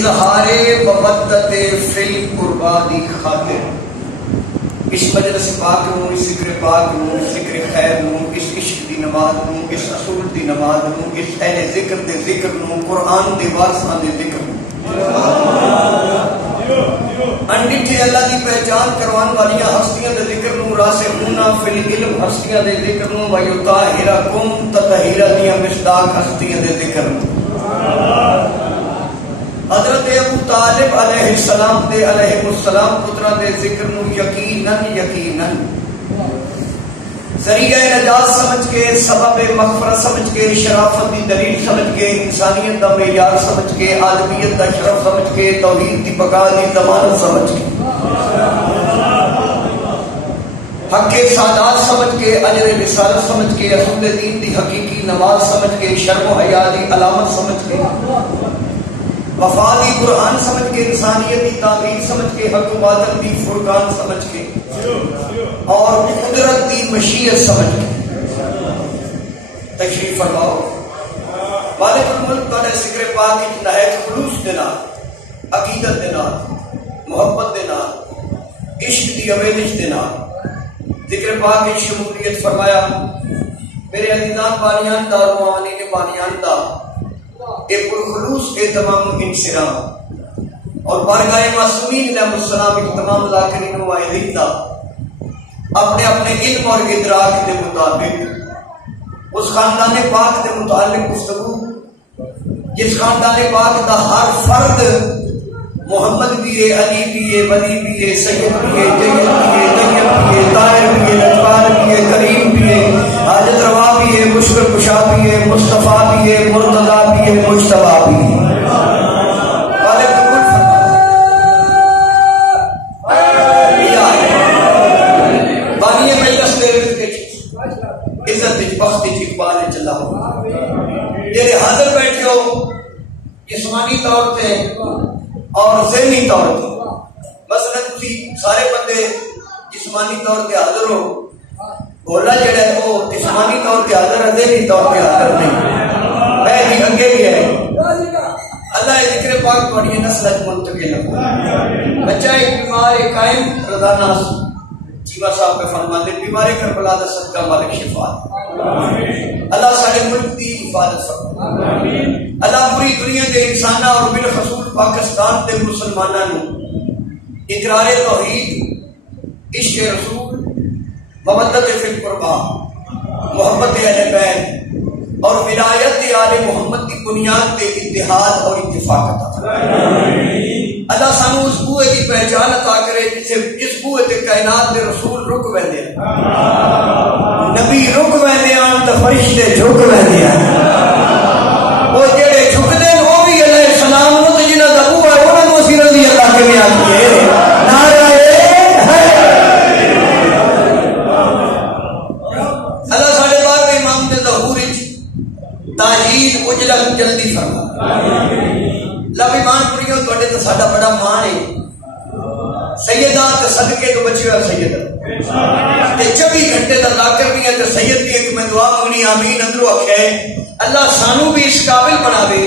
اظہار مودت فی القربا دی خاطر اس مجلس پاک نو، اس ذکر پاک نو، اس ذکر خیر نو، اس عشق دی نماز نو، اس اصول دی نماز نو، اس اہل ذکر دے ذکر نو، قرآن دے وارثاں دے ذکر نو، انڈٹھے اللہ دی پہچان کروان والیاں ہستیاں دے ذکر نو، راسخون فی العلم ہستیاں دے ذکر نو، ویطہرکم تطہیرا دیاں مصداق ہستیاں دے ذکر نو، حضرت ابو طالب علیہ السلام دے علیہ السلام پترا دے ذکر نو یقیناً ذریعہ نجات سمجھ کے، سبب مغفرت سمجھ کے، شرافت دی دلیل سمجھ کے، انسانیت دا معیار سمجھ کے، آدمیت دا شرف سمجھ کے، توحید دی بقا دی ضمانت سمجھ کے، حق کے سعادت سمجھ کے، اجر رسالت سمجھ کے، اصول دین دی حقیقی نماز سمجھ کے، شرم و حیا دی علامت سمجھ کے، وفادی قرآن سمجھ کے، انسانیت کی تعبیر سمجھ کے، حق و باطل دی فرقان سمجھ کے، اور قدرت دی مشیت سمجھ کے تشریف فرماؤ مالک الملک تعالی ذکر پاک وچ نہایت خلوص دے نال، عقیدت دے نال، محبت دے نال، عشق دی آمیزش دے نال ذکر پاک وچ شمولیت فرمایا۔ میرے عزیزان بانیان دا اور معاونین بانیان دا ایک پرخلوص اہتمام و انصراف اور بارگاہ معصومین علیہ السلام کے تمام ذاکرین و واعظین دا اپنے اپنے علم اور ادراک کے مطابق اس خاندان پاک کے متعلق گفتگو جس خاندان پاک دا ہر فرد محمد بھی ہے، علی بھی ہے، ولی بھی ہے، سید بھی ہے، جید بھی ہے، طیب بھی ہے، طاہر بھی ہے، لطفان بھی ہے، کریم بھی ہے، حاجت روا بھی ہے، مشکل کشا بھی ہے، مصطفیٰ بھی ہے، مرتضیٰ بھی ہے، مجتبیٰ بھی ہے۔ بانی مجلس دے عزت بخت اقبال چلا ہو جیسے حاضر بیٹھے ہو جسمانی طور پہ اور ذہنی طور پہ، مثلا تسی سارے بندے جسمانی طور پہ حاضر ہو، بولا جڑا ہے وہ جسمانی طور پہ حاضر ہے، ذہنی طور پہ حاضر نہیں، میں بھی اگے بھی ہے۔ اللہ ذکر پاک تھوڑی نسل منتقل ہو۔ بچہ ایک بیمار ایک قائم رضا ناس چیوا صاحب پہ فرماتے بیمار کربلا دا صدقہ مالک شفا، اللہ سارے ملک دی حفاظت فرمائے، اللہ پوری دنیا کے انسانہ اور بالخصوص پاکستان کے مسلمانوں نے اقرار توحید، عشق رسول، مودت فی القربا، محبت اہل بیت اور ولایت آل محمد کی بنیاد پہ اتحاد اور اتفاق عطا فرمائے۔ اللہ سانو اس بوئے کی پہچان عطا کرے جس بوئے تے کائنات دے رسول رک ویندے ہیں، نبی رک ویندے ہیں تے فرشتے جھک ویندے ہیں، وہ جڑے جھکدے ہیں وہ بھی علیہ السلام نو تے جنہاں دا بوئے انہاں نو اسی رضی اللہ کے میں آکھیے نعرہ اللہ ساڈے بعد امام دے ظہور وچ تاجیل اجلت جلدی فرما۔ لب ایمان پوریو تواڈے تے ساڈا بڑا مان ہے، سیدہ تے صدقے تو بچی ہوئے سیدہ تے 24 گھنٹے دا ذاکر بھی ہے تے سید بھی ایک میں دعا منگنی آمین اندرو آکھے اللہ سانو بھی اس قابل بنا دے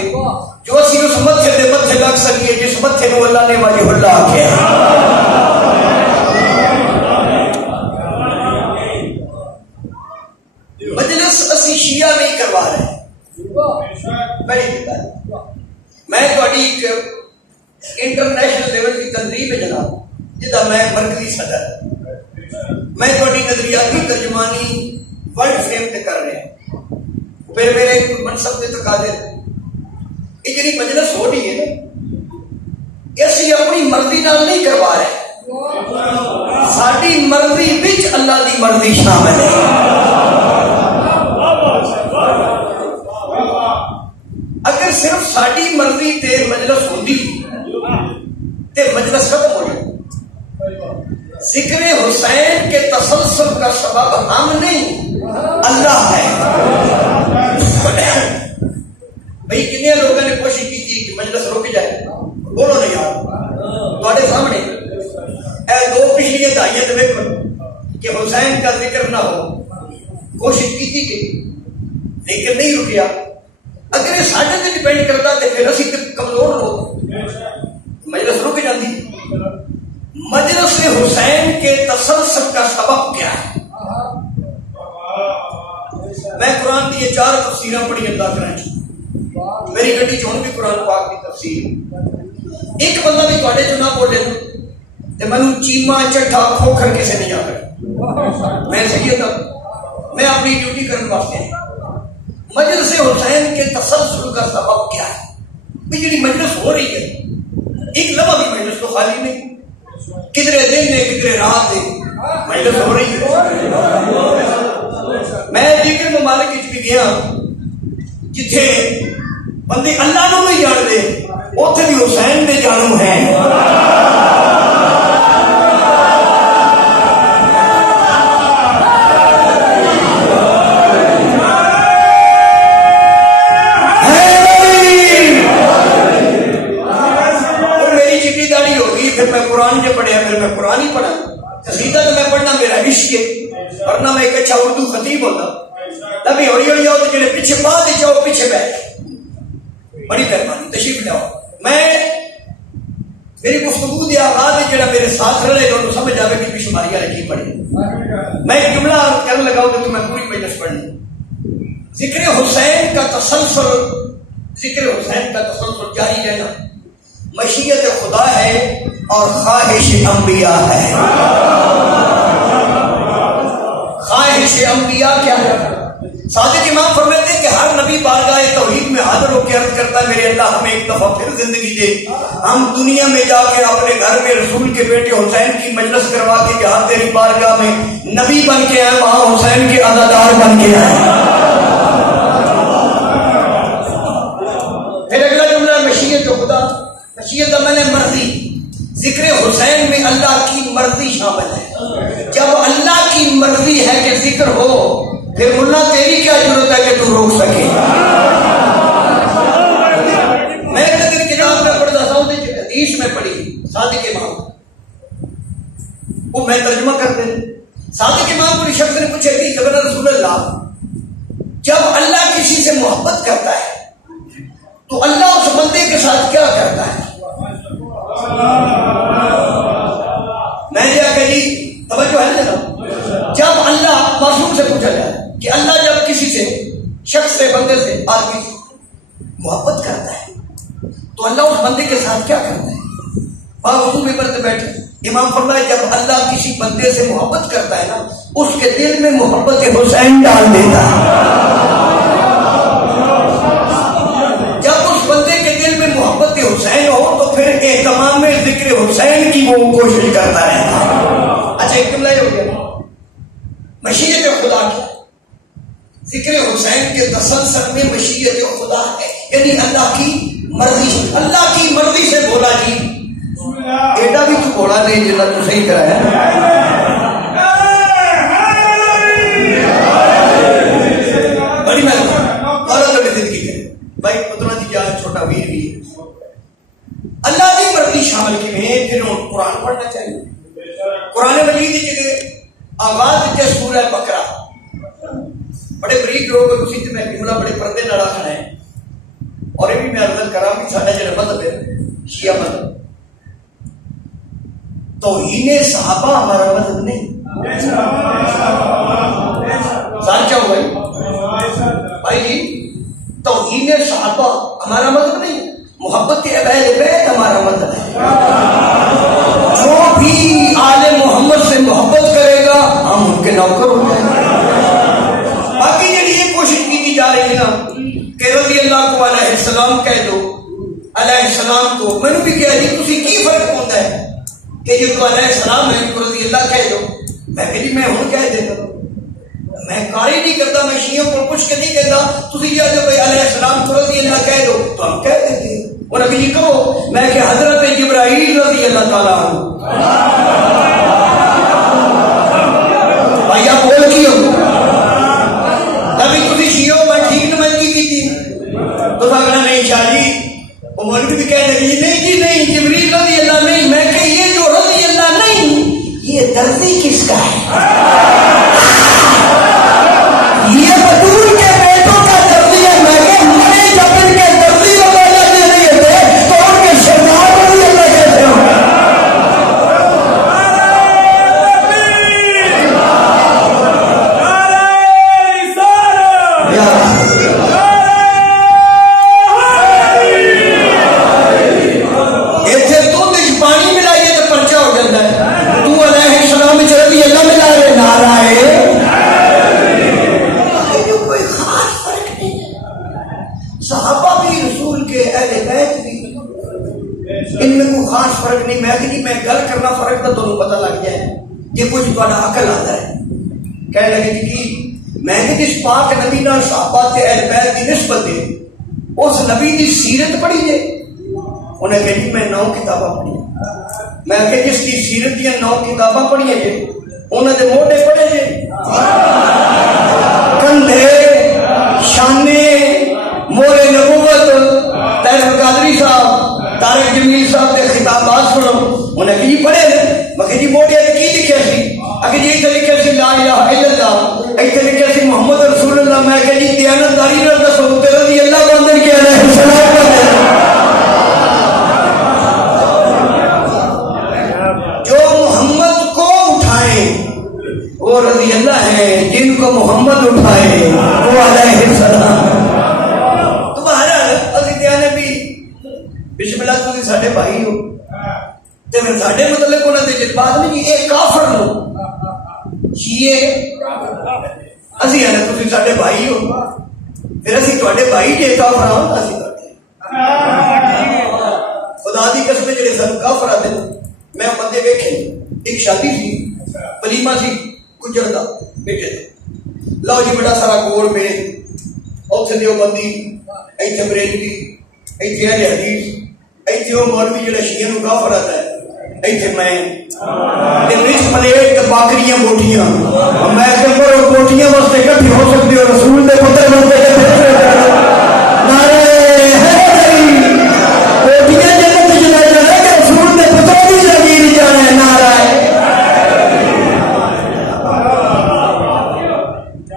جو اسی اس متھے دے متھے لگ سکیے جس متھے نو اللہ نے وجہ اللہ آکھے۔ مجلس اسی شیعہ نہیں کروا رہے، پہلی بات میں ایک انٹرنیشنل لیول کی تنظیم ہے جناب جدا میں مرکزی صدر، میں نظریاتی ترجمانی ورلڈ فریم پہ کر رہے ہیں، پھر میرے منصب کے تقاضے یہ جی مجلس ہو رہی ہے نا اسی اپنی مرضی نال نہیں کروا رہے، ساری مرضی بچ اللہ دی مرضی شامل ہے۔ اگر صرف ساری مرضی تے مجلس ہوندی تے مجلس ختم ہو جائے۔ ذکر حسین کے تسلسل کا سبب ہم نہیں اللہ ہے۔ بھئی کتنے لوگوں نے کوشش کی تھی کہ مجلس رک جائے، بولو نہیں یار تھوڑے سامنے اے دو پچھلی دہائیاں دیکھو کہ حسین کا ذکر نہ ہو، کوشش کی تھی کہ لیکن نہیں رکیا۔ اگر اگر یہ ساڈے تے ڈیپینڈ کرتا تو پھر اسی کمزور لوگ مجلس رک جاتی. مجلس حسین کے تسلسل کا سبب کیا ہے؟ میں قرآن کی یہ 4 تفسیراں پڑھی اللہ کریں، میری گڈی چ بھی قرآن پاک کی تفسیر. ایک بندہ بھی تھوڑے چ نہ بولے تو مینوں چیما چٹھا کھوکھر کسے نہیں آتا. میں سید ہوں، میں اپنی ڈیوٹی کرنے واسطے ہیں. مجلس حسین کے تسلسل کا سبب کیا ہے؟ جی مجلس ہو رہی ہے، ایک لمحہ بھی مجلس تو خالی نہیں، کدھرے دن نے کدھرے رات نے مجلس ہو رہی ہے. میں دیگر ممالک بھی گیا جتھے بندے اللہ نو نہیں جانتے، اتنے بھی حسین نے جانو ہے. پھر میں قرآن جو پڑھیا، پھر میں قرآن ہی پڑھا. قصیدہ تو میں پڑھنا میرا عشق ہے، ورنہ میں ایک اچھا اردو خطیب ہوتا. تبھی ہوئی ہوئی آؤ تو جڑے پیچھے بعد جاؤ پیچھے بیٹھ، بڑی مہربانی تشریف لاؤ. میں میری گفتگو دیا آغاز جڑا میرے ساتھ رہے گا انہوں سمجھ آئے کہ شماری والے کی پڑھی. میں ایک جملہ کرنے لگا تو میں پوری مجلس پڑھنی. ذکر حسین کا تسلسل، ذکر حسین کا تسلسل جاری رہنا مشیت خدا ہے اور خواہش انبیاء ہے. خواہش انبیاء کیا ہے؟ صادق امام فرماتے ہیں کہ ہر نبی بارگاہ توحید میں حاضر ہو کے عرض کرتا ہے میرے اللہ ہمیں ایک دفعہ پھر زندگی دے، ہم دنیا میں جا کے اپنے گھر میں رسول کے بیٹے حسین کی مجلس کروا کے جہاں تیری بارگاہ میں نبی بن کے آئے وہاں حسین کے عزادار بن کے آئے. پھر اگلا جملہ مشیت خدا، مشیت میں نے مرضی. ذکر حسین میں اللہ کی مرضی شامل ہے. جب اللہ کی مرضی ہے کہ ذکر ہو، پھر ملا تیری کیا ضرورت ہے کہ تو روک سکے. میں ایک دن کتاب میں پڑھتا تھا، حدیث میں پڑھی صادق امام، وہ میں ترجمہ کر دیں. صادق امام کو شخص نے پوچھا کہ جب رسول اللہ، جب اللہ کسی سے محبت کرتا ہے تو اللہ اس بندے کے ساتھ کیا کرتا ہے؟ میں نے کہا جی توجہ ہے نا، جب اللہ معصوم سے پوچھا جائے کہ اللہ جب کسی سے، شخص سے، بندے سے، آدمی سے محبت کرتا ہے تو اللہ اس بندے کے ساتھ کیا کرتا ہے؟ باوضو ممبر پہ بیٹھے امام فرمائے جب اللہ کسی بندے سے محبت کرتا ہے نا، اس کے دل میں محبت حسین ڈال دیتا ہے. حسین ہو تو پھر اہتمام میں ذکر حسین کی وہ کوشش کرتا رہتا ہے. اچھا ایک جملہ ہو گیا مشیت خدا کی. ذکر حسین کے تسلسل میں مشیت خدا ہے، یعنی اللہ کی مرضی. اللہ کی مرضی سے بولا جی ایڈا بھی تو بولا نہیں جنا تو صحیح کرا ہے. بڑی مہربانی اور زندگی کرے بھائی پترا جی جان چھوٹا ویر بھی ہے. اللہ کی مرضی شامل کی میں پھر قرآن پڑھنا چاہیے. قرآن مجید کی آغاز کے سورہ بقرہ بڑے بریک لوگ اسی سے میں جملہ بڑے پردے نہ رکھنا ہے. اور یہ بھی میں عرض کرا بھی سارا جڑا مذہب ہے شیعہ مذہب، توہین صحابہ ہمارا مذہب نہیں. سال کیا ہوا بھائی جی؟ توہین صحابہ ہمارا مذہب نہیں، محبت اہل بیت ہمارا مذہب ہے. جو بھی آل محمد سے محبت کرے گا ہم ان کے نوکر ہو جائیں گے. باقی جی یہ کوشش کی جا رہی ہے نا کہ رضی اللہ کو علیہ السلام کہہ دو، علیہ السلام کو میں نے بھی کہا جی تسی کی فرق ہوتا ہے کہ یہ تو علیہ السلام ہے تو رضی اللہ کہہ دو. میں کہ جی میں ہوں کہہ دیتا ہوں، میں کاری نہیں کرتا، میں شیعوں کو پوچھ کے نہیں کہتا تسی کیا جو بھائی علیہ السلام کو رضی اللہ کہہ دو تو ہم کہہ دیتے ہیں. اور ابھی جی کہو میں کہ حضرت جبرائیل رضی اللہ تعالیٰ عنہ بھائی آپ بول کی ہو تبھی تسی شیعوں میں ٹھیک نمائندگی کی تھی تو کہنا نہیں شاہ جی وہ مولوی بھی کہہ رہے نہیں جی نہیں جبریل رضی اللہ نہیں. میں کہ یہ جو رضی اللہ نہیں یہ درزی کس کا ہے؟ یہ بدور کے بیٹوں کا درزی ہے. میں کہ جب صحابہ بھی رسول کے، اہل بیت بھی، ان میں کوئی خاص فرق نہیں. میں کہ جی میں گل کرنا فرق تو تمہیں پتہ لگ جائے کہ کچھ تھوڑا عقل آتا ہے. کہنے لگے جی کہ میں کہ جس پاک نبی نال صحابہ تے اہل بیت کی نسبت ہے اس نبی دی سیرت پڑھی جے. انہیں کہا جی میں 9 کتاباں پڑھی. میں کہ جس کی سیرت دیا 9 کتاباں پڑھی جے انہوں نے موڈے پڑھے جے، کندھے، شانے، مورے نبوت، طاہر قادری صاحب، طارق جمیل صاحب کے خطابات سنو. انہیں کہ جی پڑھے نے. میں کہ جی موڈے کی لکھے سی؟ اگر جی اتنے لکھے سی لا الہ الا اللہ، اتنے لکھے سی محمد رسول اللہ. میں کہ جی دیانتداری نہ دسو تے رضی اللہ بندر کے علیہ السلام پڑھے. جو محمد کو اٹھائیں وہ رضی اللہ ہیں، جن کو محمد اٹھائے وہ علیہ السلام. تمہارا اسی دیانے بھی بسم اللہ تھی ساڈے بھائی ہو تے پھر ساڈے متعلق انہوں نے جذبات نہیں. یہ کافر لوگ شیعے اسی ہیں تھی ساڈے بھائی ہو، پھر اسی تواڈے بھائی جے کافر ہوں اسی خدا دی قسم جڑے سن کافر آتے. میں بندے ویکھے، ایک شادی سی، ولیمہ سی گجر دا بیٹے دا، لو جی بڑا سارا گول میں اوتھے دیو بندی، ایتھے بریلوی، ایتھے اہل حدیث، ایتھے وہ مولوی جڑا شیعہ نو کافر آتا ہے، ایتھے میں تے وچ پلیٹ تے باکریاں بوٹیاں. میں کہ کرو بوٹیاں واسطے اکٹھی ہو سکدی ہو، رسول دے پتر واسطے اکٹھے نعرہ حیدری بوٹیاں جنت جلا جائے کہ رسول دے پتر دی زمین جانے. نعرہ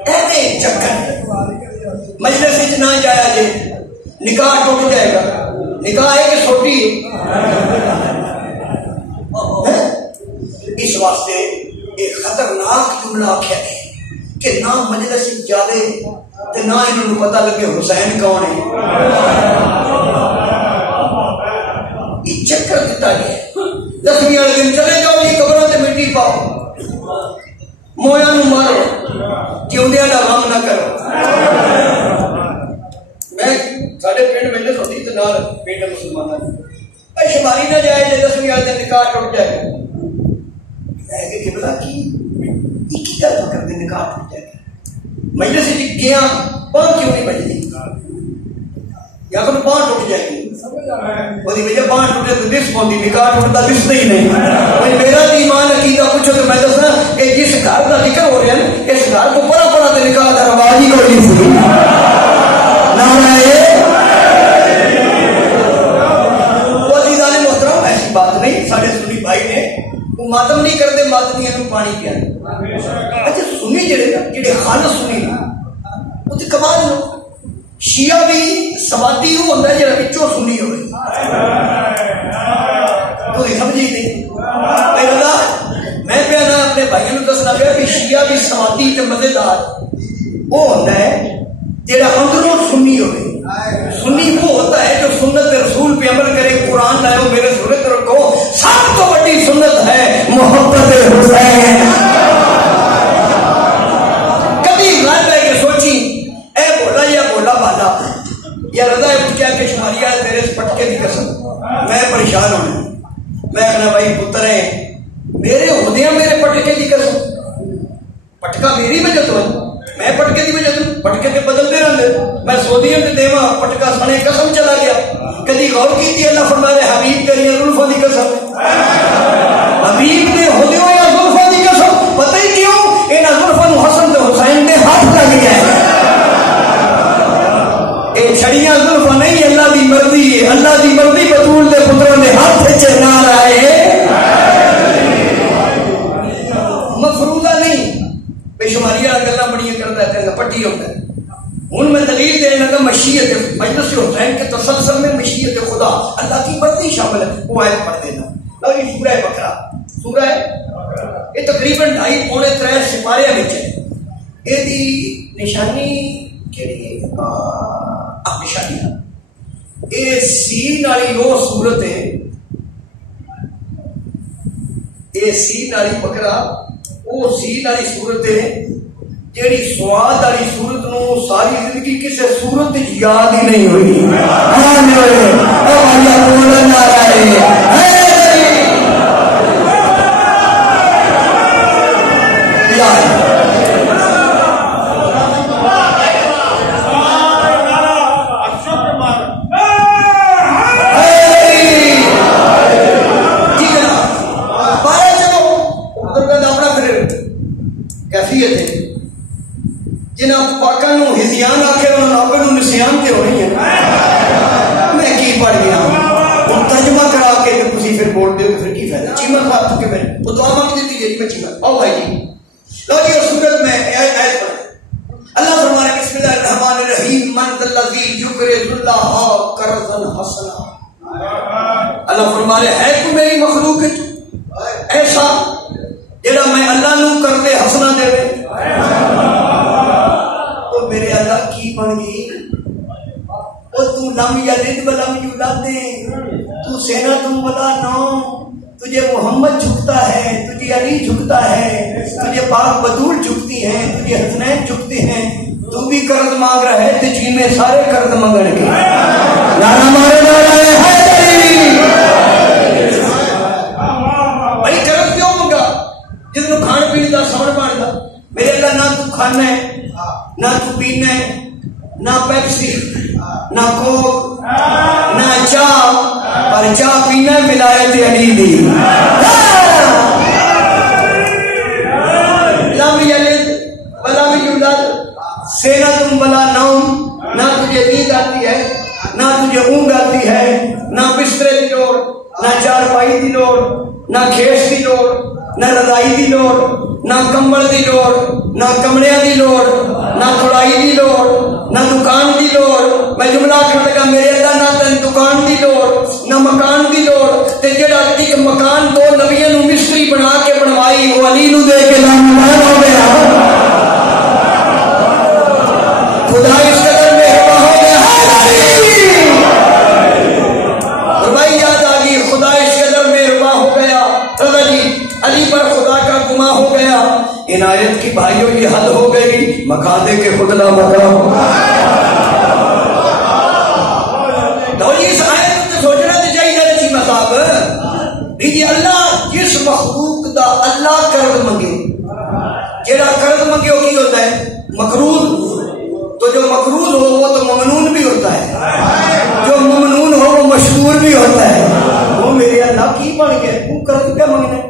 ایسے چکر مجلس نہ جایا جے نکاح ٹوٹ جائے گا. نکاح ہے کہ چھوٹی اس واسطے ایک خطرناک جملہ آخیا ہے کہ نہ مجلس جاوے تے نہ انہوں نے پتہ لگے حسین کون ہے. یہ چکر دیتا ہے. 10ویں والے دن چلے جاؤ جی قبروں تے مٹی پاؤ، مویا نو مارو، جیوندیاں دا غم نہ کرو. میں ساڈے پنڈ مجلس ہوتی تے نال پنڈ مسلماناں اے شماری نہ جائے جے 10ویں والے دن نکاح ٹوٹ جائے. میں کہ بلا کی گل کرتے نکاح ٹوٹ جائے. مجلس گیا پاں کیوں نہیں بجتی یا پھر پاں ٹوٹ جائے گی. وہی وجہ پاں ٹوٹے تو دس پوندی، نکاح ٹوٹتا دستا ہی نہیں. میرا ایمان عقیدہ پوچھو تو میں دسنا کہ جس گھر کا ذکر ہو رہا ہے اس گھر کو پڑا پڑا تو نکاح کا رواج ہی کوئی نہیں سی. محترم ایسی بات نہیں. سارے سنی بھائی نے ماتم نہیں کرتے، ماتمیاں نو پانی پیا. اچھا سنی جڑے نا جڑے خالص سنی وہ تو کمال لو. شیعہ بھی سوادی وہ ہوتا ہے جڑا پچھوں سنی ہوئے. تو سمجھی نہیں میں پہ نا اپنے بھائیوں کو دسنا پیا کہ شیعہ بھی سوادی تے مزیدار وہ ہوتا ہے جڑا اندروں سنی ہوئے. سنی وہ ہوتا ہے جو سنت رسول پہ عمل کرے. قرآن لائے میرے سنت رکھو. سب تو بڑی سنت ہے محبت حسین. کبھی غائب ہے کہ سوچی اے بولا یا بولا بالا یا رضا کیا کہ شماریہ تیرے اس پٹکے کی قسم میں پریشان ہونا. میں کہنا بھائی پتر ہے میرے ہودیاں میرے پٹکے کی قسم. پٹکا میری وجہ تو ہے، میں پٹکے کی وجہ تو پٹکے کے بدلتے رہتے. میں سودیاں تے دیواں پٹکا سنے قسم چلا گیا. کدی غور کی اللہ فرما رہے حبیب تیری زلفاں دی قسم. حبیب نے ہودیوں یا زلفاں دی قسم. پتہ ہی کیوں انہاں زلفاں نو حسن تے حسین دے ہاتھ لگ گیا ہے. اے چھڑیاں زلفاں نہیں، اللہ دی مرضی ہے. اللہ دی مرضی بطول دے پتراں دے ہاتھ وچ نہ آئے. مفروضہ نہیں بے شماریہ گلاں بڑیاں کرتا ہے پٹی ہوتا ہے. ہوں میں دلیل دینے لگا مشیت مجلس حسین کے تسلسل میں مشیت خدا اللہ کی مرضی شامل ہے. وہ آیت پڑھ دینا. لو یہ سورہ بقرہ، سورہ یہ تقریباً 2.5-3 سپارے میں ہے. یہ نشانی کیڑی نشانی یہ سین والی وہ صورت ہے. یہ سین والی بقرہ وہ سین والی صورت ہے جیڑی سواد والی صورت نو ساری زندگی کسی صورت یاد ہی نہیں ہوئی. جناب پاکاں نو ہزیان آکھے انہوں نے آپ نو نسیان تے ہو رہی ہیں. میں کی پڑھ گیا ہوں ترجمہ کرا کے تسی پھر بول دے پھر کی فائدہ. چیمہ کھا چکے میں وہ دعا مانگ دیتی جی میں چیمہ. آؤ بھائی جی لو جی اور سورت میں آیت پڑھ. اللہ فرمانے بسم اللہ الرحمن الرحیم من ذا الذی یقرض اللہ قرضا حسنا. اللہ فرمانے ہے تو میری مخلوق ایسا جڑا میں اللہ نو قرض حسنا دے. میرے اللہ کی بن گئی وہ تو لم یلد ولم یولد تو سینا تم ولا نو. تجھے محمد جھکتا ہے, تجھے علی جھکتا ہے, تجھے پاک بطول جھکتی ہیں, تجھے حسنین جھکتے ہیں. تو بھی قرض مانگ رہا ہے تو جی میں سارے قرض مانگنے کے نعرہ مارے نعرہ حیدری. بھائی قرض کیوں مانگا جس نے کھان پینے کا سمجھ مانگا. میرے اللہ نہ تو کھانا ہے نہ تو پینا ہے, نہ پیپسی نہ کوک نہ چاہ, پر چاہ پینا ولایت علی دی. لم یلد ولم یولد سینا تم ولا نوم. نہ تجھے نیند آتی ہے نہ تجھے اونگ آتی ہے, نہ بسترے کی لوڑ, نہ چارپائی کی لوڑ, نہ کھیس کی لوڑ, نہ رضائی کی لوڑ, نہ کمبل کی لوڑ, نہ کمڑیاں کی لوڑ, نہ کڑائی کی لوڑ, نہ دکان کی لوڑ. میں جملہ کر لگا میرے اللہ نہ تین دکان کی لوڑ نہ مکان کی لوڑ. تے جڑا ایک مکان دو نبیوں نو مستری بنا کے بنوائی وہ علی نو دے کے نام ہو گیا. خدا اس قدر مہربان ہو گیا. اور بھائی یاد آ گئی خدا اس قدر مہربان ہو گیا. رضا جی علی پر خدا کا گما ہو گیا. عنایت کی بھائیوں کی حد ہو گئی. مکان دے کے خود نہ مکان تو اس آیت میں سوچنا تو چاہیے چیمہ صاحب بھی اللہ جس مخلوق دا اللہ قرض منگے, جیڑا قرض منگے وہ کی ہوتا ہے مقروض. تو جو مقروض ہو وہ تو ممنون بھی ہوتا ہے, جو ممنون ہو وہ مشکور بھی ہوتا ہے. وہ میرے اللہ کی بن گئے تو قرض کیا مانگنا.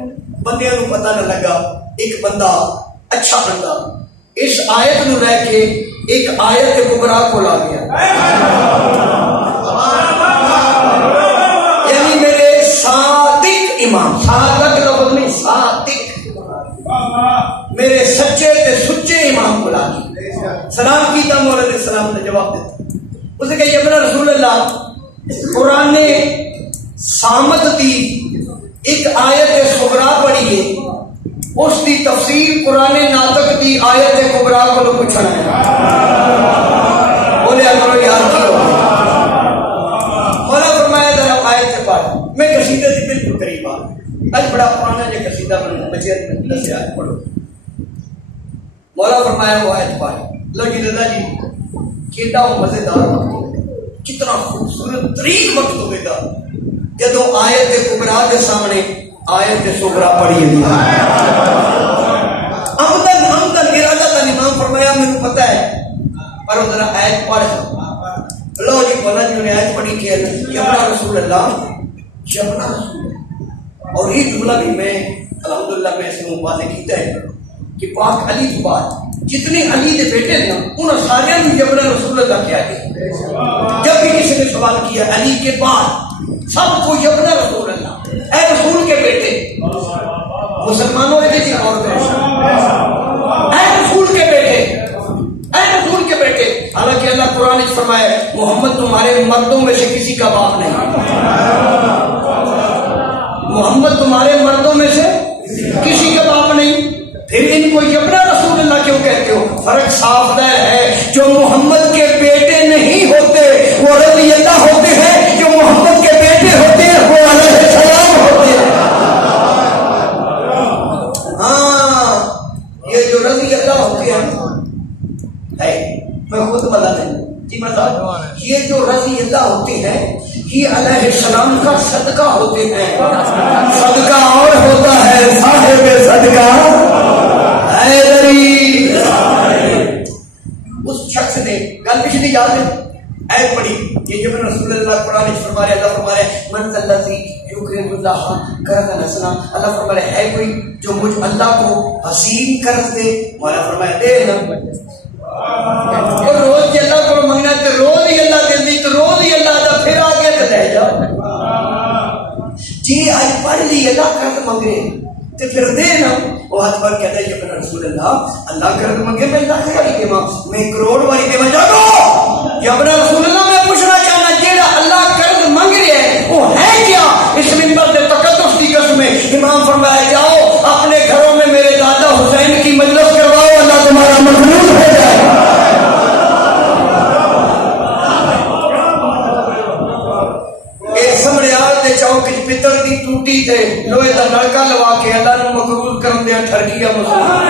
بندے کو پتہ نہ لگا. ایک بندہ اچھا بندہ اس آیت نو لے کے ایک آیت کبریٰ کو لا گیا. یعنی میرے صادق امام, صادق لفظ نہیں صادق, میرے سچے تے سچے امام کو لا گیا. سلام کیتا مولا علیہ السلام نے جواب دیتا. اسے کہ ابن رسول اللہ قرآن نے سامت دی ایک آیت صغریٰ پڑھی ہے, اس دی تفسیر قرآن ناطق دی آیت کبریٰ کو پوچھنا ہے. بولے کرو یار کی ہو. مولا فرمایا ذرا آیت سے پڑھ. میں قصیدے سے بالکل قریب آ آج بڑا پرانا جو قصیدہ بچے دسیا پڑھو. مولا فرمایا وہ آیت پڑھ. لو جی رضا جی کتنا مزیدار وقت ہوگا, کتنا خوبصورت ترین وقت ہوگا جدو آیت کبریٰ کے سامنے آیت صغریٰ پڑھی ہے. آمدن ارادہ کا امام فرمایا مجھے پتہ ہے پر ذرا آیت پڑھ. لو جی مولا جی نے آیت پڑھی کہ یبنا رسول اللہ, یبنا رسول اللہ. اور یہ جملہ بھی میں الحمدللہ میں اسے واضح کیتا ہے کہ پاک علی کے بعد جتنے علی کے بیٹے تھے انہوں سارے یبنا رسول اللہ کیا ہے. جب بھی کسی نے سوال کیا علی کے بعد سب کو یبنا رسول اللہ, اے رسول کے بیٹے. مسلمانوں نے دیکھی اور اے رسول کے بیٹے, اے رسول کے بیٹے. حالانکہ اللہ قرآن نے فرمایا محمد تمہارے مردوں میں سے کسی کا باپ نہیں, محمد تمہارے مردوں میں سے کسی کا باپ نہیں. پھر ان کو یبنا رسول اللہ کیوں کہتے ہو؟ فرق صاف ہے. جو محمد کے بیٹے نہیں ہوتے وہ رضی اللہ ہوتے ہیں, جو محمد کے بیٹے ہوتے ہیں وہ علیہ السلام ہوتے ہیں. ہاں یہ جو رضی اللہ ہوتے ہیں جو رضی اللہ ہوتے ہیں یہ علیہ السلام کا صدقہ ہوتے ہیں. صدقہ اور ہوتا ہے صاحب صدقہ حیدری. اس شخص نے گل پچھلی یاد ہے اے پڑھی یہ جب رسول اللہ قرآن فرما رہے اللہ فرما رہے من الذی یقرض اللہ قرضا حسنا. اللہ فرما رہے ہے کوئی جو مجھ اللہ کو حسین قرض دے. مولا فرمایا دے نا. اور روز جی اللہ کو منگنا تو روز ہی اللہ دے دی تو روز ہی اللہ دا پھر آگے تو لے جا. جی آج پڑھ لی اللہ قرض منگے تو پھر دے نا. وہ ہاتھ پر کہتا ہے جب رسول اللہ قرض منگے میں لاکھ والی دے میں کروڑ والی دے جاؤ. جب رسول اللہ میں پوچھنا چاہنا جیڑا اللہ قرض منگ رہے ہیں وہ ہے کیا؟ اس منبر سے تقدس کی قسم میں امام فرمایا جاؤ اپنے گھروں میں میرے دادا حسین کی مجلس کرواؤ اللہ تمہارا مقبول ہو جائے. چوک پتر دی ٹوٹی تے لوہے دا نلکا لوا کے اللہ نو مقبول کرن دیا ٹھرکیا مسلمان.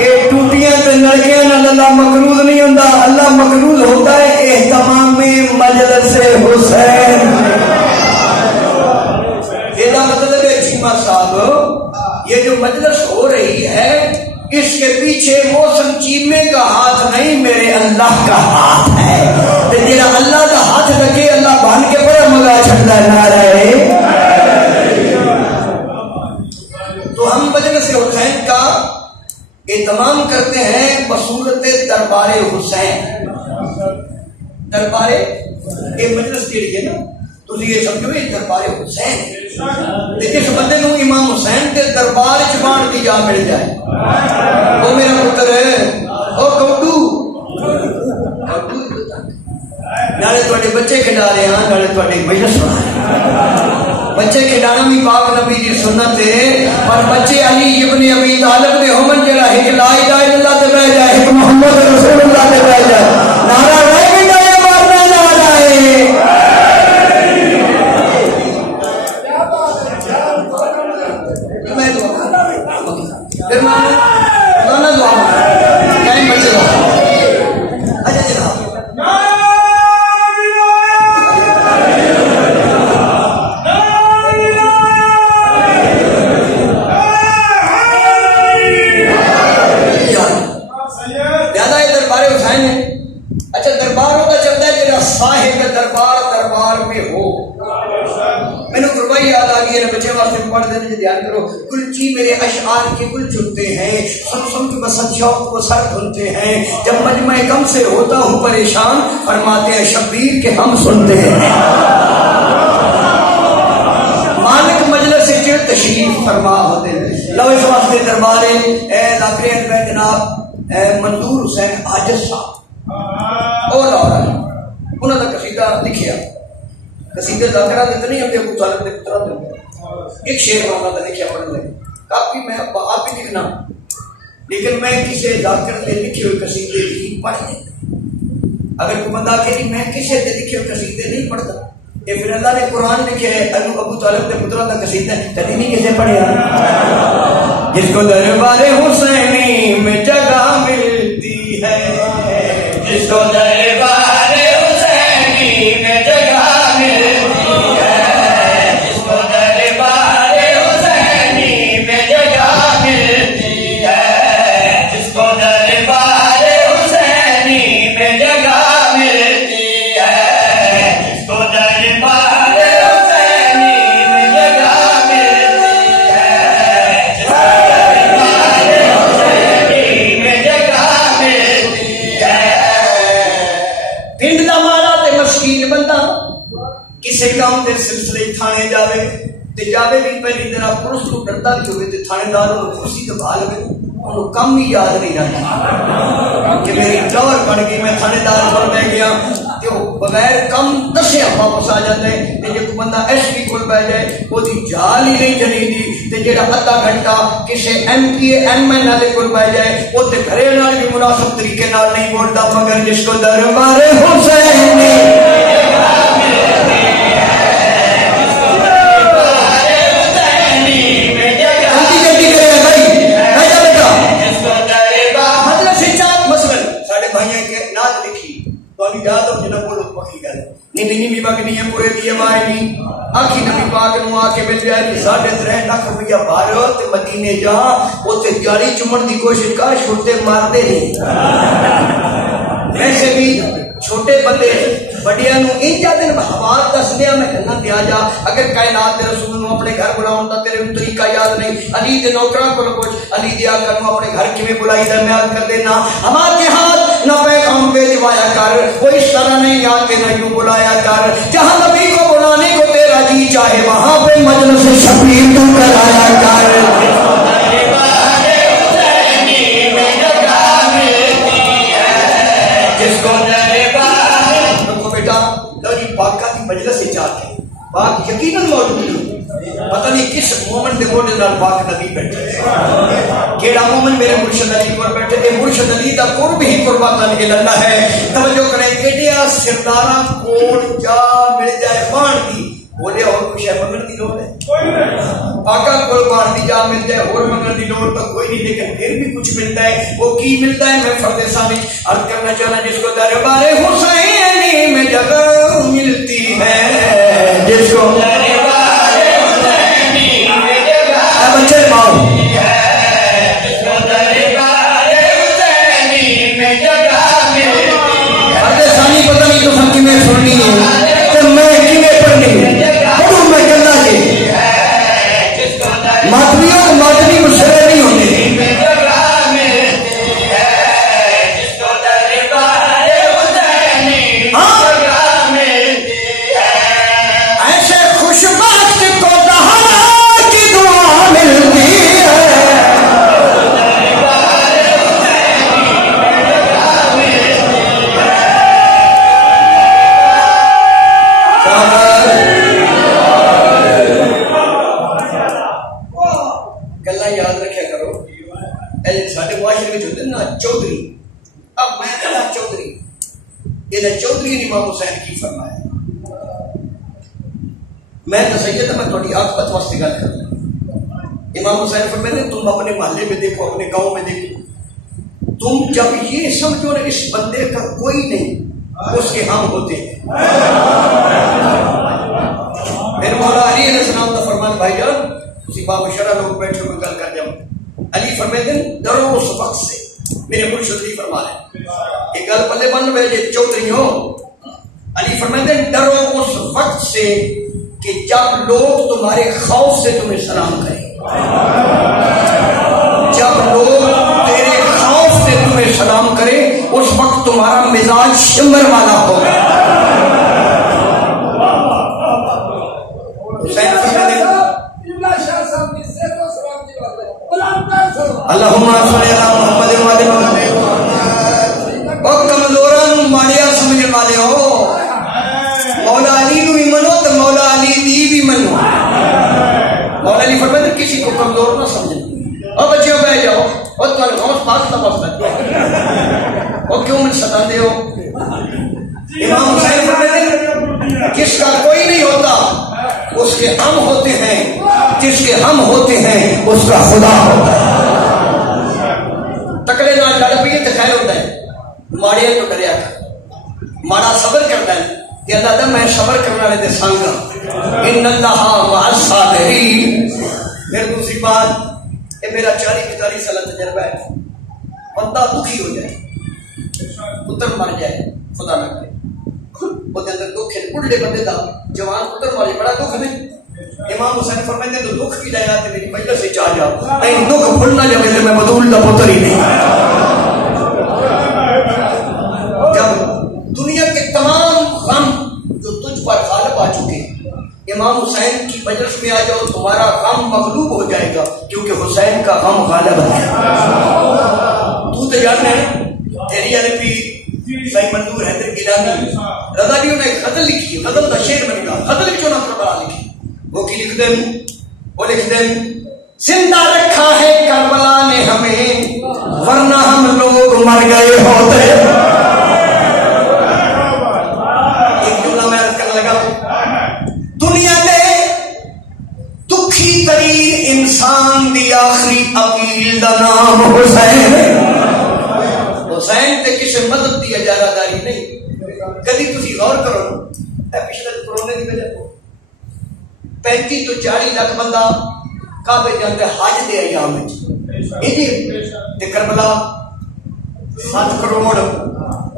اے ٹوٹیاں تے نلکیاں نال اللہ مقبول نہیں ہوندا. اللہ مقبول ہوتا ہے اہتمام مجلس حسین. یہ مطلب ہے چیما صاحب یہ جو مجلس ہو رہی ہے اس کے پیچھے موسم چیمے کا ہاتھ نہیں میرے اللہ کا ہاتھ ہے. جا اللہ کا ہاتھ رکھے اللہ بن کے بڑا مگا چھڑتا ہے. تو ہم مجلس حسین کا اہتمام کرتے ہیں بصورت دربار حسین. دربار یہ مجلس کے لیے نا تو یہ سمجھو یہ دربار حسین جس بندے نو امام حسین کے دربار چبان کی جا مل جائے وہ میرا پتر ہے وہ کبڈو نالے تھوڑے بچے کھڈا رہے ہیں نالے تھوڑے مجلس سنا رہے. بچے کھڈانا بھی پاک نبی کی سنت ہے پر بچے علی ابن ابی طالب دے ہومن جڑا ایک لا الہ الا اللہ تے بیٹھ جائے ایک محمد رسول اللہ تے بیٹھ جائے نعرہ رہ بھی جائے مارنا نعرہ ہے. میں دعا پھر میں دعا ٹائم بچے گا. اچھا جناب اچھا دربار ہوتا چلتا ہے جب صاحب دربار میں ہو. میں نے قربائی یاد آ گئی ہے بچے واسطے پڑھ دینے دھیان کرو. کلچی میرے اشعار کے گل چنتے ہیں سن کے بس شوق کو سر دھلتے ہیں. جب مجمع کم سے ہوتا ہوں پریشان فرماتے ہیں شبیر کے ہم سنتے ہیں. مالک مجلس سے تشریف فرما ہوتے ہیں. لو اس واسطے دربار لاکرے جناب منظور حسین حاجت صاحب اور انہوں نے قصیدہ لکھیا. قصیدے ذاکرہ دیتے نہیں ہم ابو طالب نے پترا دے ایک شعر انہوں نے لکھیا پڑھنے لگے. کافی میں آپ بھی لکھنا لیکن میں کسی ذاکر نے لکھے ہوئے قصیدے نہیں پڑھنے. اگر کوئی بندہ کہ میں کسی نے لکھے ہوئے قصیدے نہیں پڑھتا یہ پھر اللہ نے قرآن لکھے ہے ابو طالب نے پترا کا قصیدہ کبھی نہیں کسی پڑھیا. جس کو دربار حسینی میں جگہ ملتی ہے جس کو دربار حسینی میں جگہ ملتی ہے جس کو دربار حسینی میں جگہ ملتی ہے جس کو دربار حسینی میں جگہ ملتی ہے جس کو دربار حسینی میں جگہ ملتی ہے جس کو دربار حسینی میں جگہ ملتی ہے. پنڈ دا مالا تے مسکین بندہ کسے کام دے سلسلے تھانے جاوے تے جاوے بھی پہلی طرح پولیس کو ڈرتا نہیں ہوئے تے تھانے دار کو کرسی تے بھال لے انہوں کم ہی یاد نہیں رہتا کہ میری ٹور بن گئی میں تھانے دار پر بہ گیا تے بغیر کم دسے واپس آ جاتے تے جے کوئی بندہ ایس پی کول بیٹھ جائے وہ دی جال ہی نہیں چلی دی تے جڑا آدھا گھنٹہ کسے M P A M N والے کول بیٹھ جائے وہ تے گھرے نال بھی مناسب طریقے نال نہیں بولتا مگر جس کو دربار حسین یاد ہو جنہیں بولو پکی گل نہیں بھی مگنی ہے پورے دیے مائے نہیں آخی نبی پاک نو آ کے مل جائے نہیں 3.5 لاکھ روپیہ بھارت مدینے جا اتنے جاری چمن کی کوشش کر چھوٹے مارتے نہیں ویسے بھی چھوٹے بندے بڑیاں نو ان جا دن حوال دس دیا میں کہنا دیا جا اگر کائنات دے رسول نو اپنے گھر بلاؤں دا تیرے طریقہ یاد نہیں علی دے نوکراں کو کچھ علی دے آقا نو اپنے گھر کیویں بلائی دا میں یاد کر دینا ہمارے ہاتھ نہ پیغام بھیجوایا کر وہ اس طرح نہیں یاد نہ یوں بلایا کر جہاں نبی کو بلانے کو تیرا جی چاہے وہاں پہ مجلس شبیر تو کرایا کر جس کو پاکہ کی مجلس سے چاہتے ہیں پاک یقیناً موجود ہے پتہ نہیں کس مومن دے موڈے نال پاک نبی بیٹھے کیڑا مومن میرے مرشد علی پر بیٹھے اے مرشد علی دا قرب ہی قربان اللہ ہے توجہ کریں ایڈیا سرداراں کول جا مل جائے بان دی بولے اور کچھ ہے منگن دی لوڑ ہے پاکہ کول بان دی جا مل جائے اور منگن دی لوڑ تو کوئی نہیں لیکن پھر بھی کچھ ملتا ہے وہ کی ملتا ہے میں فرد ثانی عرض کرنا چاہنا جس کو دربار حسینی میں جگہ ملتی ہے جس کو دربار حسینی میں جگہ بچے ماؤ جس کو دربار حسینی میں جگہ ملتی ہے فرد ثانی پتہ نہیں تو سب کی میں سننی ہے تو میں کی میں پڑھنی ہے پڑھوں میں کرنا چاہیے ماتمیوں کو ماتمی مشرے نہیں ہوتے ایسے خوشبخت کو دہانا کی دعا ملتی گلا یاد رکھا کرو سارے معاشرے میں ہوتے نا چودھری اب میں کہنا چودھری یہ چودھری نے امام حسین کی فرمایا میں تو سید میں تھوڑی آخبت واسطے گل کرتا امام حسین فرماتے ہیں تم اپنے محلے میں دیکھو اپنے گاؤں میں دیکھو تم جب یہ سمجھو نا اس بندے کا کوئی نہیں اس کے ہم ہوتے ہیں پھر مولا علی علیہ السلام کا فرمان بھائی جان اسی باب شرح لوگ بیٹھے ہوئے گل کر جاؤ علی فرماتے ہیں ڈرو اس وقت سے میرے مرشد علی فرما ہے ایک گل پلے بن رہے جی چودھری ہو علی فرماتے ہیں ڈرو اس وقت سے کہ جب لوگ تمہارے خوف سے تمہیں سلام کریں جب لوگ تیرے خوف سے تمہیں سلام کریں اس وقت تمہارا مزاج شمر والا ہوگا اللہم صلی اللہ محمد وعلى محمد او کمزوران ماڑیا سمجھ والے ہو مولا علی نو بھی منو تو مولا علی دی بھی منو مولا علی فرماتے کسی کو کمزور نہ سمجھنا او بچیوں بیٹھ جاؤ اور تمہارے غوث پاک کا مسئلہ او کیوں من ستاتے ہو امام حسین فرماتے ہیں جس کا کوئی نہیں ہوتا اس کے ہم ہوتے ہیں جس کے ہم ہوتے ہیں اس کا خدا ہوتا ہے تکڑے نہ لڑ پیے تو خیر ہوتا ہے ماڑے تو ڈریا کر ماڑا صبر کرتا ہے کہ اللہ دا میں صبر کرنے والے دے سانگا ان اللہ مع الصابرین پھر دوسری بات یہ میرا 40-45 سال تجربہ ہے بندہ دکھی ہو جائے پتر مر جائے خدا نہ کرے وہ دے اندر دکھ ہے بڑھے بندے دا جوان پتر مارے بڑا دکھ نہیں امام حسین فرماتے ہیں تو دکھ کی جائے آتے میری مجلس سے چاہ جاؤ نہیں دکھ بھولنا جب میں بطول دا پتر ہی نہیں جب دنیا کے تمام غم جو تجھ پر غالب آ چکے امام حسین کی مجلس میں آ جاؤ تمہارا غم مغلوب ہو جائے گا کیونکہ حسین کا غم غالب ہے تو جاننا ہے تیری والے بھی صحیح منظور حیدر گیلانی رضا جی نے غزل لکھی غزل کا شعر بنے گا غزل بھی چونا کربلا لکھی وہ کی لکھ دیں وہ لکھ دیں زندہ رکھا ہے کربلا نے ہمیں ورنہ ہم لوگ مر گئے ہوتے ایک جملہ میں عرض کرنے لگا دنیا میں دکھی ترین انسان دی آخری اپیل دا نام حسین حسین تے کسی مدد دی اجارہ داری نہیں کبھی تسی غور کرو اے پچھلے کرونے کی وجہ تو 35 تو 40 لاکھ بندہ کعبے جاندے حج دے ایام وچ تے کربلا 7 کروڑ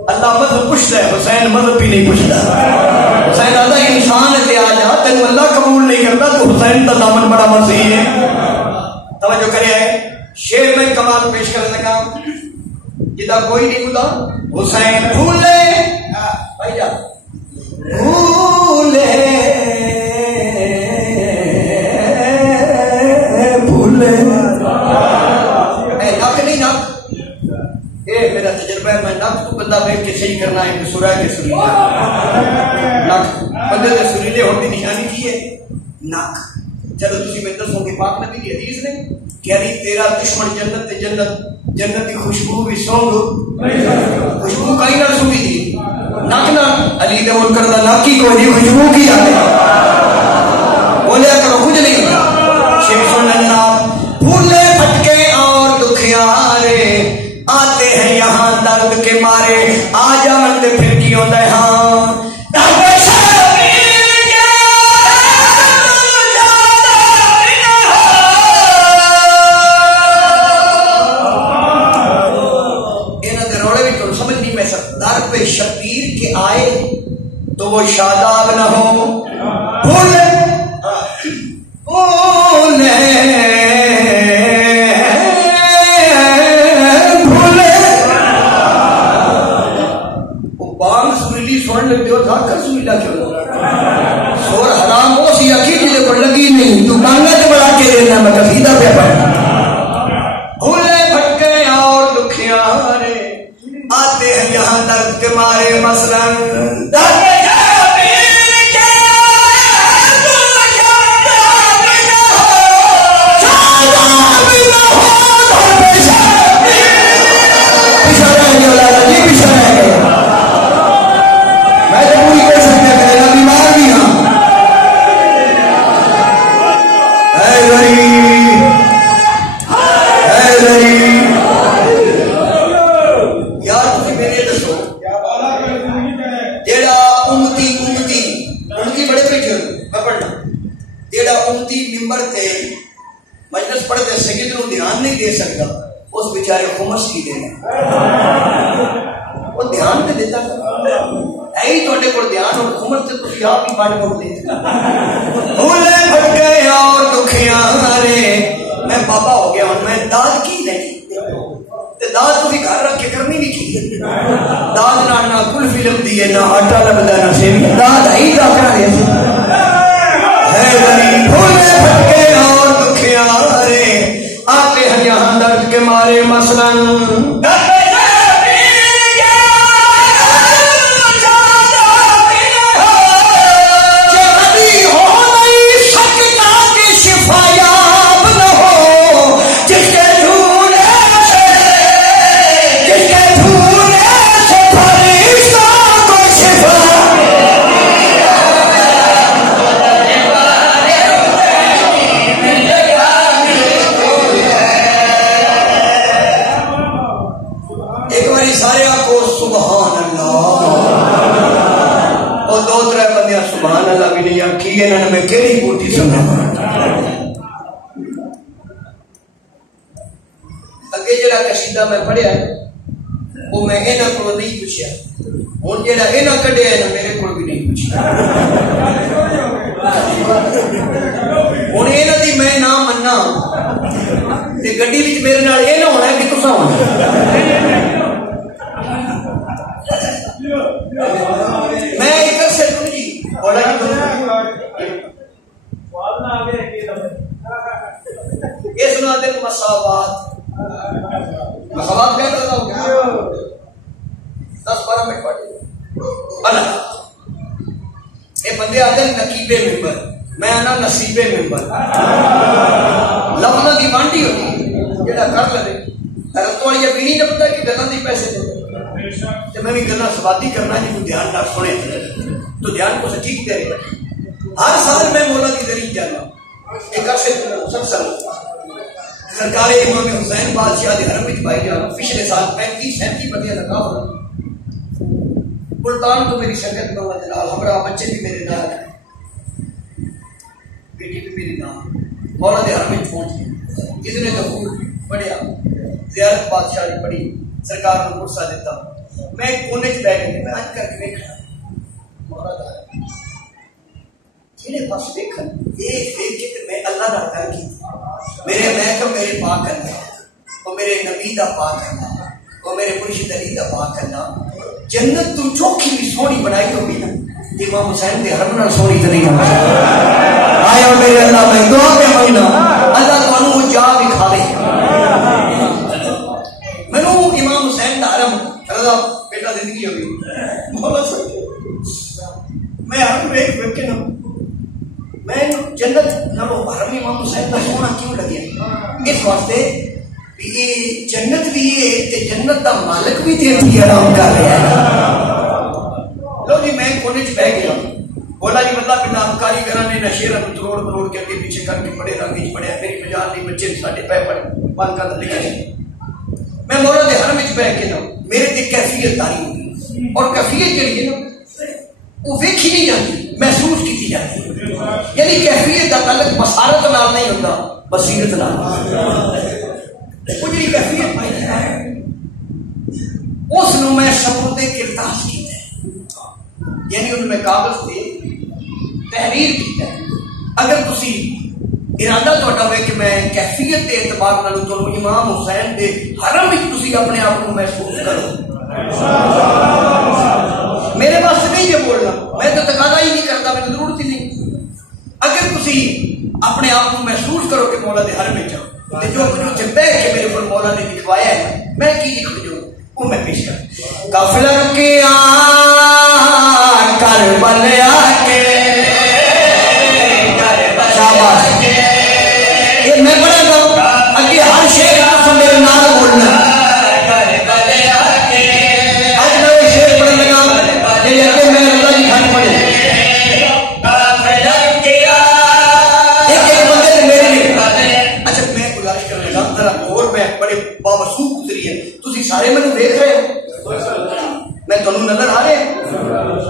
اللہ مذہب پوچھتا ہے، حسین مذہب بھی نہیں پوچھتا. حسین آدھا انسان تے آ جا تینوں اللہ قبول نہیں کرتا تو حسین کا دامن بڑا مسیح ہے. توجہ کرے ہے شیر میں کمال پیش کرنے لگا جدا کوئی نہیں بولا حسین بھولے بھائی جا بھولے بھولے اے نک نہیں نک اے میرا تجربہ ہے میں نک تو بندہ بیٹھ کے صحیح کرنا ہے سورہ کے سریلا نک بندے دے سریلے ہونے کی نشانی کی ہے نک. چلو تسی میں دسو کہ پاک نبی کی حدیث نے کہ علی تیرا دشمن جنت تے جنت کی خوشبو بھی سونگ خوشبو کہیں نہ سونگی تھی نک نہ علی دے منکر دا نک کی کوئی نہیں خوشبو کی جاتے بولیا کرو کچھ نہیں شیخ سننا بھولے پھٹکے اور دکھیارے آتے ہیں یہاں درد کے مارے آ جان تے پھر کی ہوتا ہے ہاں شبیر کے آئے تو وہ شاداب نہ ہو بھولے بھولے بھولے وہ بانگ سنیلی سن لیتے ہو تھا کر سنیلا کیوں سور حرام ہو سی اکی جلے کو لگی نہیں تو ٹانگا سے بڑھا کے دینا میں قصیدہ پہ پڑھ بھولے بھٹکے اور دکھیارے آتے ہیں یہاں درد کے مارے مثلاً میں تو پوری کوئی سکتے کرے گا بیمار بھی ہاں اے غریب اے غریب ممبر تے مجلس پڑھتے سید نو دھیان نہیں دے سکتا اس بیچارے خمس کی دینا وہ دھیان تے دیتا ہے ہی تھوڑے کو دھیان اور خمس تے تسی آپ ہی بانٹ موڑ دیتے بھولے بھٹکے اور دکھیارے میں بابا ہو گیا ہوں میں داد کی نہیں تے داد تو بھی گھر رکھ کے کرنی نہیں کی داد نہ کل فلم دیے نہ آٹا لگتا نہ سیوی داد ہی داخلہ دے بھولے بھٹکے اور دکھیارے آتے ہیں یہاں درد کے مارے مثلاً میں کیڑی بوٹی سنا اگے جڑا قصیدہ میں پڑھیا وہ میں انہاں کو نہیں پوچھیا ہن جڑا انہاں کڈیا ہے میرے کو بھی نہیں پوچھیا ہن انہاں دی میں نہ مننا تے گڈی وچ میرے نال اے نہ ہونا کہ تساں ہونا میں ایک سے جی بولا کہ یہ سنا دے مساوات مساوات کیا کرتا ہوں 10-12 منٹ پڑھ اللہ یہ بندے آتے ہیں نقیبے ممبر میں آنا نصیبے ممبر لفظوں کی بانٹی ہوتی جڑا کر لے حضرت والی یہ نہیں پتا کہ گلاں دی پیسے دے تے میں بھی گلاں سوادی کرنا جی کو دھیان نہ سنے تو دھیان کو ٹھیک کرے. ہر سال میں مولا کی ذریعہ جانا ایک عرصے مسلسل سرکار امام حسین بادشاہ کے حرم میں پائی جانا. پچھلے سال 35-37 بندے لگا ہونا ملتان تو میری شرکت میں ہوا، ہمارا بچے بھی میرے نال ہیں، بیٹی بھی میری نال، مولا دے حرم میں پہنچ گئے، کسی نے تو پڑھیا زیارت بادشاہ نے پڑھی، سرکار کو غصہ دیتا، میں کونے چ بیٹھ گئی، میں اج کر کے دیکھا مولا دا جہے پاس دیکھن دیکھ دیکھ کے میں اللہ دا کر کی میرے محکم میرے پاک کرنا، وہ میرے نبی دا پاک کرنا، وہ میرے مرشد علی دا پاک کرنا، جنت تو چوکھی بھی سونی بنائی ہوگی نا، امام حسین دے حرم نال سونی تے نہیں ہونا آیا میرے اللہ میں دعا پہ منگنا اللہ تانوں وہ جا دکھا دے مینوں امام حسین دا حرم رضا بیٹا زندگی ہوگی مولا میں حرم ویکھ ویکھ کے نا میں جنت نالوں حرم امام حسین دا سونا کیوں لگیا اس واسطے کہ یہ جنت بھی ہے تے جنت دا مالک بھی تے اتھی آرام کر رہا ہے۔ لو جی میں کونے چ بیٹھ گیا، بولا جی مطلب بنا کاری گھرانے نہ شیرا کو تروڑ کے اگے پیچھے کر کے پڑے رنگ وچ پڑے میری مجال نہیں بچے ساڈے پے پڑے پان کا لکھے میں مولا دے حرم وچ بیٹھ کے نا میرے تے کیفیت تاری ہوئی اور کیفیت جڑی ہے نا وہ ویکھی نہیں جاتی محسوس کی جاتی، یعنی کیفیت کا تعلق بصارت نال نہیں ہوتا بصیرت نال، وہ جڑی کیفیت پائی ہے اس نو میں سبوت کرتاس کیتا ہے، یعنی ان میں کاغذ تے تحریر کیتا ہے۔ اگر تسی ارادہ تہاڈا ہوئے کہ میں کیفیت کے اعتبار نال تو امام حسین دے حرم وچ تسی اپنے آپ کو محسوس کرو، میرے واسطے نہیں یہ بولنا، میں تو تقاضا ہی نہیں کرتا، میں ضرورت ہی نہیں، اگر تسی اپنے آپ کو محسوس کرو کہ مولا دے حرم وچ جاؤ جو کچھ اتنے بیٹھ کے میرے کو مولا نے لکھوایا ہے میں کی لکھ جو وہ میں پیش کر قافلہ کیا کربلا کے شاباش یہ میں پڑھا گا اگے ہر شعر آپ میرے نال بولنا آج میں وہ شعر پڑھنے لگا یہ اگے میں رضا جی خان پڑھے بامسوخ اتری ہے تسی سارے مینوں دیکھ رہے ہو میں تانوں نظر آ رہے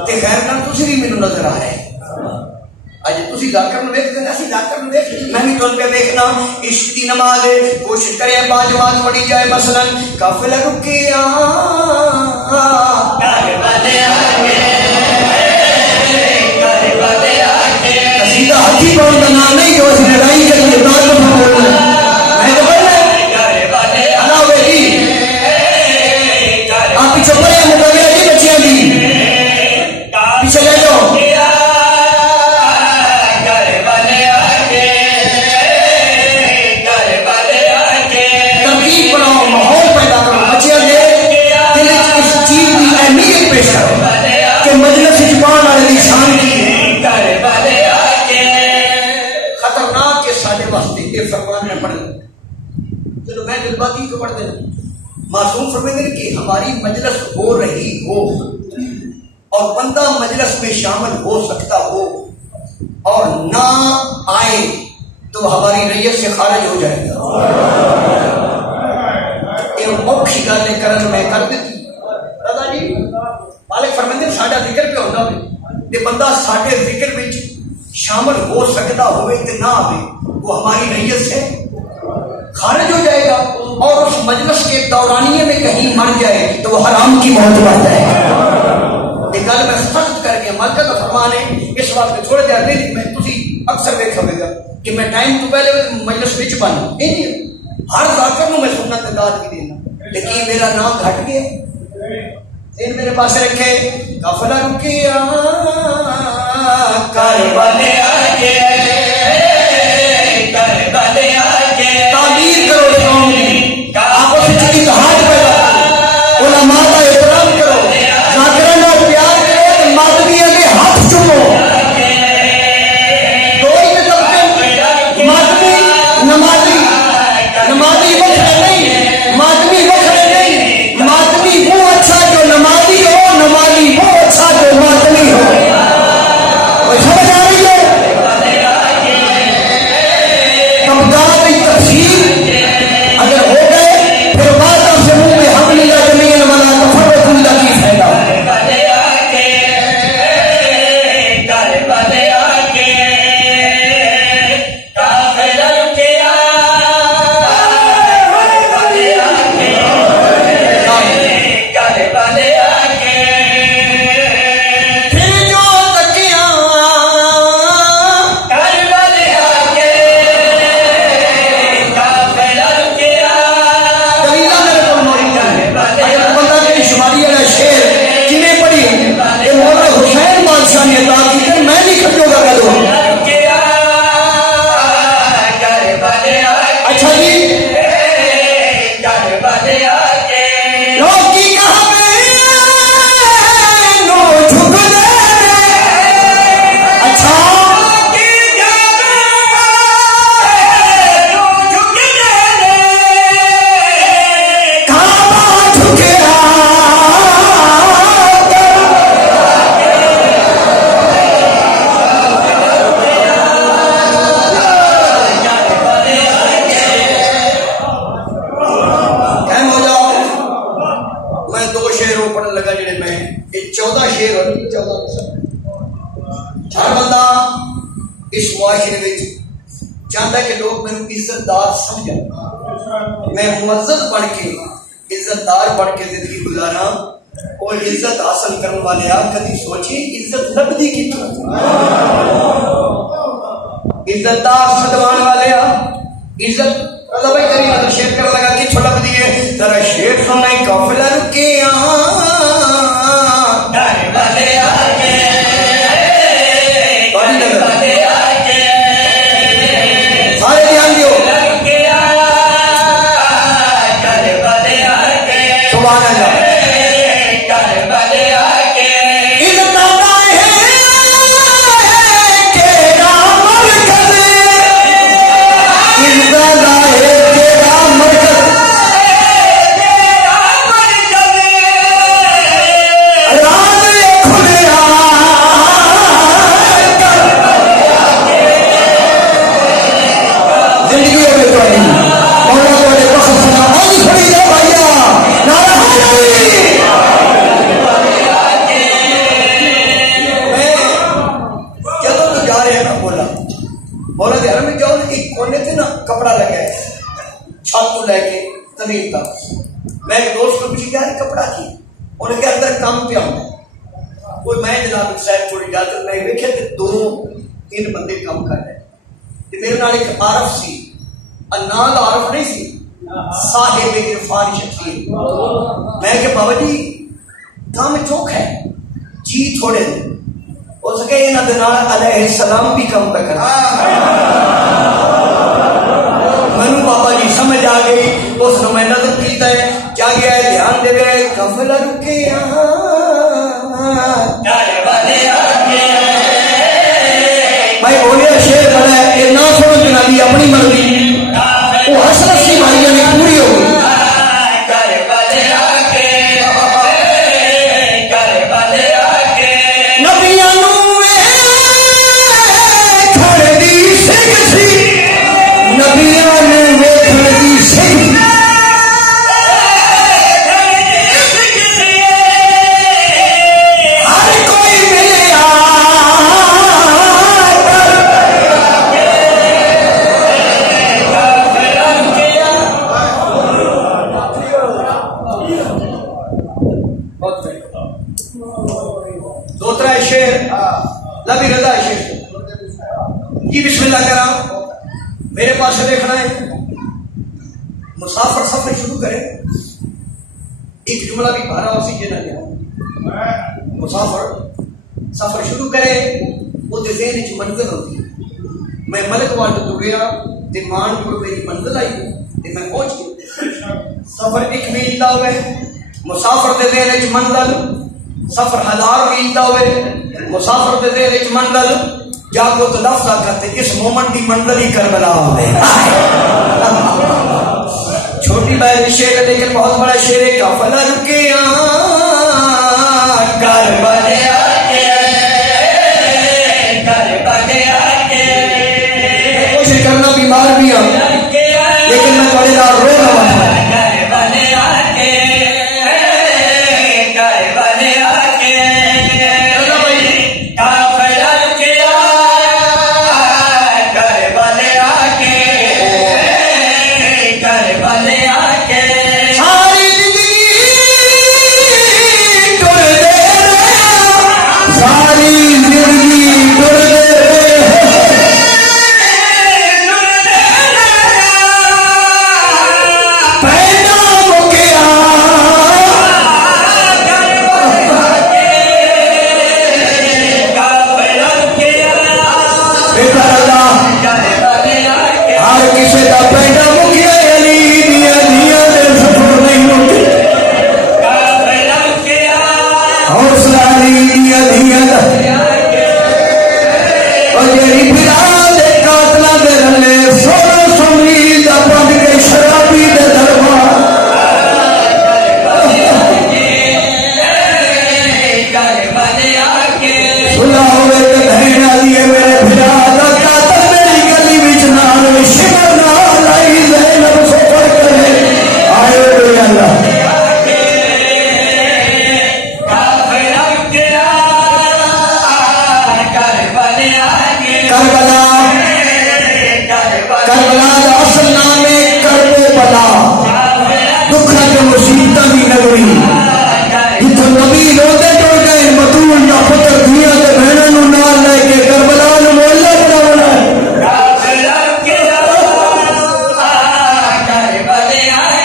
تے خیر نال تسی بھی مینوں نظر آ رہے اج تسی ذاکر نوں ویکھدے اسی ذاکر نوں ویکھ میں بھی تانوں پہ ویکھنا عشق دی نماز کوشش کرے باجواد پڑھی جائے مثلا قافلہ رکیا قصیدہ ہاتھی پاؤں کا نام نہیں جو اس لڑائی کے لیے تعلق بولنا میں تو آپ پیچھے پڑے مقابلہ نہیں بچیاں دی پیچھے لے جاؤ ترتیب بناؤ ماحول پیدا کرو بچیاں دے دل اس چیز کی اہمیت پیش کرو کہ مجلس جبان والے شان کی خطرناک کے ساڈے واسطے یہ فرمان میں پڑھ چلو میں جذباتی کو پڑھ دینا معصوم فرمائیں گے کہ ہماری مجلس ہو رہی ہو اور بندہ مجلس میں شامل ہو سکتا ہو اور نہ آئے تو ہماری ریت سے خارج ہو جائے گا یہ اوکھی گالیں کرن میں کر دیتی رضا جی مالک فرمائیں گے ساڈا ذکر پہ ہوتا ہے کہ بندہ ساڈے ذکر وچ شامل ہو سکتا ہوئے تے نہ آئے وہ ہماری ریت سے خارج ہو جائے گا اور اس مجلس کے دورانیے میں کہیں مر جائے تو وہ حرام کی موت بن جائے گا۔ یہ گل میں سخت کر کے مالک کا فرمان ہے اس واسطے تھوڑے دیر نہیں میں تسی اکثر دیکھا ہوئے گا کہ میں ٹائم تو پہلے مجلس وچ بن نہیں ہر ذاکر نو میں سننا تے داد بھی دینا لیکن میرا نام گھٹ گیا دین میرے پاس رکھے قافلہ رکیا کربلا کے تعمیر کرو قوم کی آپس میں اتحاد پیدا کرو علماء کا احترام کرو ذاکران کا پیار کرو تو ماتمیاں کے ہاتھ چومو دو ہی طبقے ماتمی نمازی نمازی وکھرے نہیں ماتمی وکھرے نہیں ماتمی وہ اچھا جو نمازی ہو نمازی وہ اچھا جو ماتمی ہو ہر بندہ اس معاشرے میں چاہتا ہے کہ لوگ میرے عزت دار سمجھیں، میں معزز بڑھ کے عزت دار بڑھ کے زندگی گزارا. اور عزت حاصل کرنے والے آپ کبھی سوچی عزت لبدی کی طرف، عزت دار سدوان والے آپ عزت اللہ بھائی کریم اگر شیر کر لگا کہ چھوٹا بدی ہے ذرا شیر سنائے قافلہ رکے یہاں کپڑا لگا ہے چھت کو لے کے زمین تک. میں ایک دوست کو پوچھی یار کپڑا کی انہیں کہا اندر کام پہ آؤں کوئی میں جناب صاحب تھوڑی اجازت نہیں ویکھے تے 2-3 بندے کام کر رہے تے میرے نال ایک عارف سی نال عارف نہیں سی صاحب عرفان شکیل. میں کہ بابا جی کام چوک ہے جی تھوڑے ہو سکے انہاں دے نال علیہ السلام بھی کام پہ کرنا. منو بابا جی سمجھ آ گئی اس نے میں نظر کیتا ہے جا گیا ہے دھیان دے گئے قافلہ رکے یہاں بھائی بولیا شیر بڑا ہے یہ نہ سنو جنابی اپنی مرضی وہ حسرت سی بھائیوں نے پوری ہو گئی. بسم اللہ کرا میرے پاس دیکھنا ہے مسافر سفر شروع کرے ایک جملہ بھی بھارا اسی کے نہ لیا مسافر سفر شروع کرے وہ ذہن وچ منزل ہوتی ہے. میں ملک وانڈ تو گیا تے مان پور میری منزل آئی تے میں پہنچ گیا. سفر 1 میل دا ہوئے مسافر دے ذہن وچ منزل سفر 1000 میل دا ہوئے مسافر دے ذہن وچ منزل جاگو تو لفظ کرتے اس مومنٹ کی منزل ہی کربلا ہوتے چھوٹی بہن شیر ہے لیکن بہت بڑا شیر ہے قافلہ رکے کوشش کرنا بیمار بھی ہوں لیکن میں تھوڑے دار رو رہا ہوں. کربلا دا اصل نام ہے کربلا، دکھا جو مصیبتاں دی نگری، جتھوں نبی روندے ٹر گئے، بطول دا پتر دنیا دے بہناں نوں نال لے کے کربلا نوں محلہ بناونا ہے۔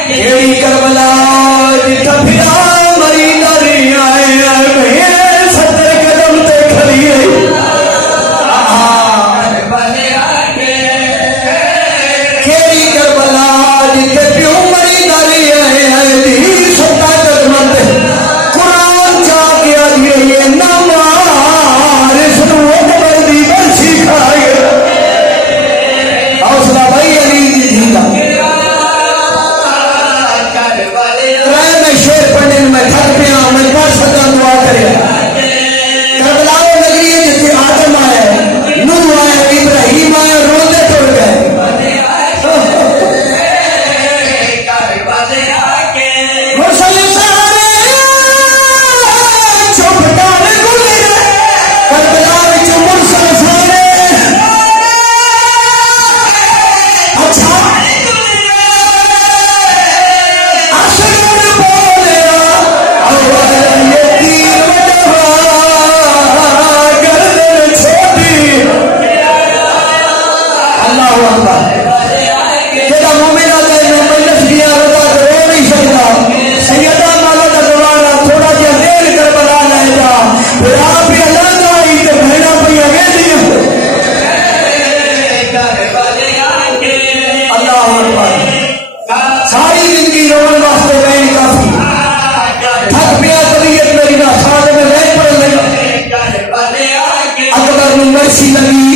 کیڑی کربلا جتھا پھرا مری ناری آئے بہن 70 قدم تے کھڑی ہے۔ کیڑی کربلا جتھے پیو مری ناری آئے 70 قدم تے قرآن چا کے آئیے یہ نمار اس نو اکبر دی برسی کھائے۔ حوصلہ بھائی علی دی جھیلا پڑھنے میں تھک پیا، میں پڑھ سکتا دعا کرے۔ کربلا نگری جتنے آدم آئے، نوح آئے، ابراہیم آئے، روندے ٹر گئے۔ مرسل سارے چپ ٹال گزرے، کربلا وچ مرسل سارے اچھا ساری زندگی رونے واسطے رہن کافی، تھک پیا طبیعت میری نہ سارے میں رہ پڑ لگا، اکبر نوں مرسی لگی